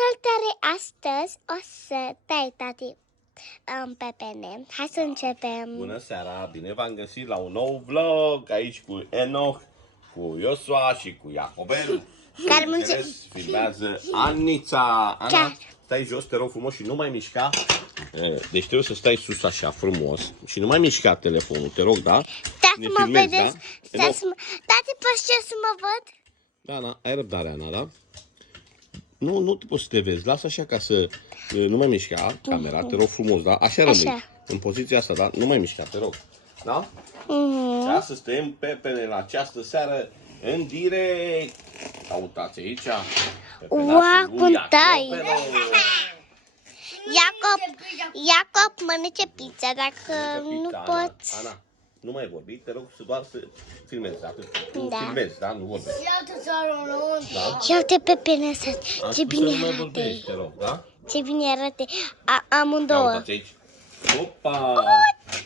Salutare! Astăzi o să tai, tati, pepene. Hai să începem. Bună seara! Bine v-am găsit la un nou vlog aici cu Enoch, cu Iosua și cu Iacobel. Care filmează Anița. Ana, stai jos, te rog frumos și nu mai mișca. Deci trebuie să stai sus așa frumos și nu mai mișca telefonul, te rog, da? Tati, mă vedeți? Da? Tati, poți să mă văd? Da, Ana, ai răbdare, Ana, da? Nu te poți să te vezi, lasă așa ca să nu mai mișca camera, te rog frumos, da? Așa rămâi, în poziția asta, da? Nu mai mișca, te rog, da? Și astăzi tăiem pepene la această seară în direct. Uitați aici, Ua, cum tai! Iacob mănânce pizza, dacă nu poți... Ana, nu mai vorbi, te rog să doar să filmezi, atât. Tu filmezi, da? Nu vorbești. Da? Și uite pepene astea, ce bine arată. Te rog, da? Ce bine arată amândouă. Uitați aici. Opa!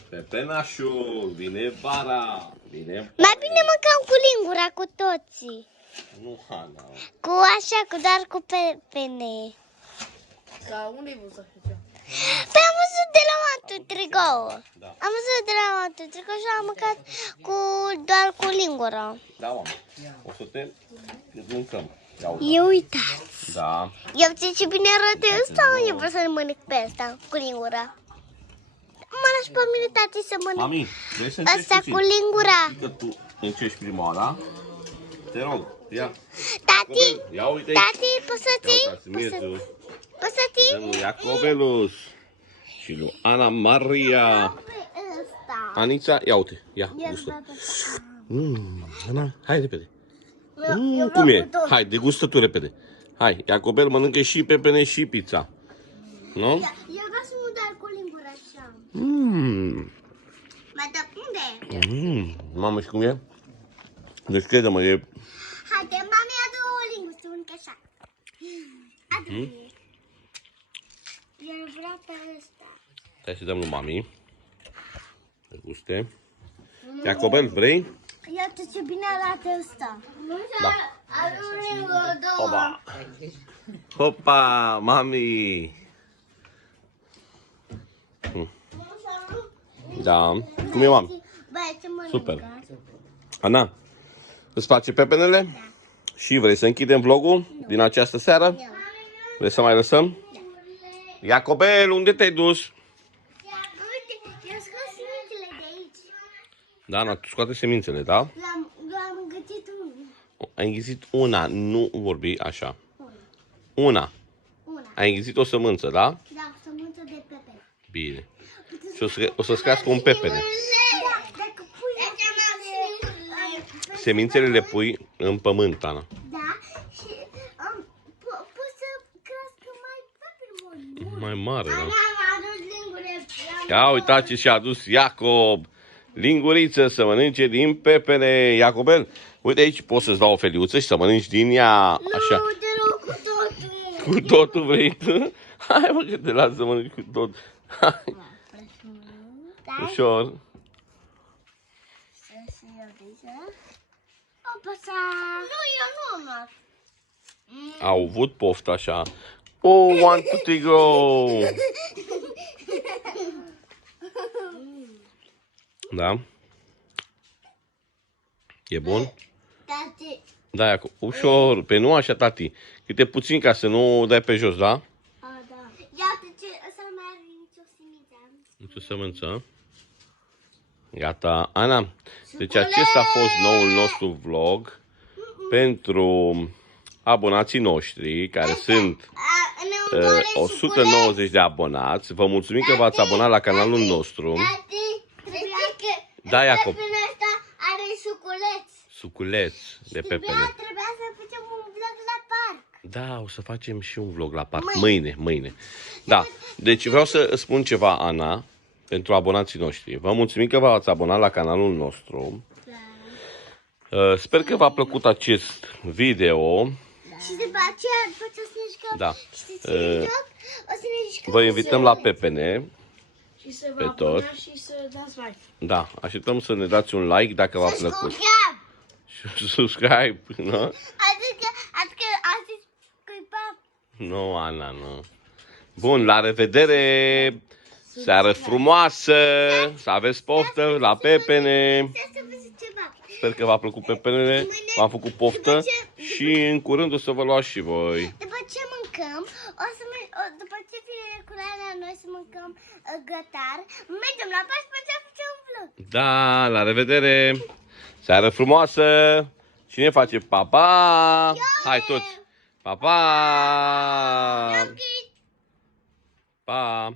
Pepenașul, vine vara, vine... Mai bine mâncăm cu lingura, cu toții. Nu, Ana. Cu așa, doar cu pepene. Dar unde-i văzut așa ceva? Păi am văzut de la Mantu Trigou. Da. Am văzut de la Mantu Trigou și am mâncat doar cu lingura. Da, mama. O să te mâncăm. Ia uitați. Da. Ia uite ce bine arată ăsta. Eu vreau să-l mănânc pe ăsta, cu lingura. Mă lași pe mine, tati, să mănânc Mami, vrei să încerci ăsta puțin? cu lingura. Că tu încerci prima oară. Te rog, ia. Tati, Ia uite aici. tati, poți să ții? Poți să ții? Lui Iacobelus și lui Ana Maria. Anița, ia uite, ia, gustă. Ana, hai repede. Cum e? Hai, degustă tu repede. Hai, Iacobel mănâncă și pepene și pizza. Nu? Eu vreau să mă doar cu lingura așa. Mai da, unde? Mamă, și cum e? Deci crede-mă, e... Haide, mami, adu o lingură, să mănânc așa. Adu. Eu vreau pe ăsta. Hai să dăm lui mami. Să guste. Iacobel, vrei? Iată ce bine arată ăsta. Da. Adu o lingură, două. Opa! Hopa, mami! Da. Cum e, mami? Băi, ce mănâncă? Super. Ana, îți place pepenele? Da. Și vrei să închidem vlogul din această seară? Da. Vrei să mai lăsăm? Da. Iacobel, unde te-ai dus? Uite, eu scos semințele de aici. Da, Ana, tu scoate semințele, da? Am gătit unul. Ai înghițit una, nu vorbi așa. Una. Ai înghițit o sămânță, da? Da, sămânță de pepene. Bine. Și o să-ți crească un pepene. Dacă pui Semințele le pui în pământ, Ana. da, și poți să crească mai pepene. Mai mare, da? Am adus lingure. Ia uitați ce și-a adus Iacob. Linguriță să mănânce din pepene. Iacobel, uite aici poți să-ți dau o feliuță și să mănânci din ea. Așa. Nu, te rog, cu totul. Cu totul vrei tu? Hai mă că te las să mănânci cu tot. Hai. Ușor. Nu, eu nu am luat. Au avut poftă așa. Oh, 1, 2, 3, go! Da? E bun? Tati. Da, Iacob. Ușor. Pe nu așa, tati. Câte puțin ca să nu dai pe jos, da? A, da. Iată ce, ăsta nu mai are nicio simiță. Nicio sămânță. Gata, Ana. Deci acesta a fost noul nostru vlog pentru abonații noștri, care sunt 190 de abonați. Vă mulțumim că v-ați abonat la canalul nostru. Da, Iacob. Pepene ăsta are suculeț. Suculeț de pepene. Trebuia să facem un vlog la parc. Da, o să facem și un vlog la parc. Mâine. Da, deci vreau să spun ceva, Ana, pentru abonații noștri. Vă mulțumim că v-ați abonat la canalul nostru. Sper că v-a plăcut acest video. Și după aceea, după ce o să ne jucăm, Da. știți ce ne joc? O să ne jucăm. Vă invităm la pepene. Și să Pe vă tot. abonați și să dați like. Da, așteptăm să ne dați un like dacă v-a plăcut. Și subscribe, nu? Adică a zis cuiva Nu, Ana, nu. Bun, la revedere! Seară frumoasă! Să aveți poftă la pepene! Stai să vezi ceva. Sper că v-a plăcut pepenele, v-am făcut poftă și în curând o să vă luați și voi. După ce mâncăm, după ce vine curarea noi să mâncăm gătar, mergem la pași pentru a face un vlog. Da, la revedere! Seară frumoasă! Cine face papa? Hai toți! Papa! Ok. Pa!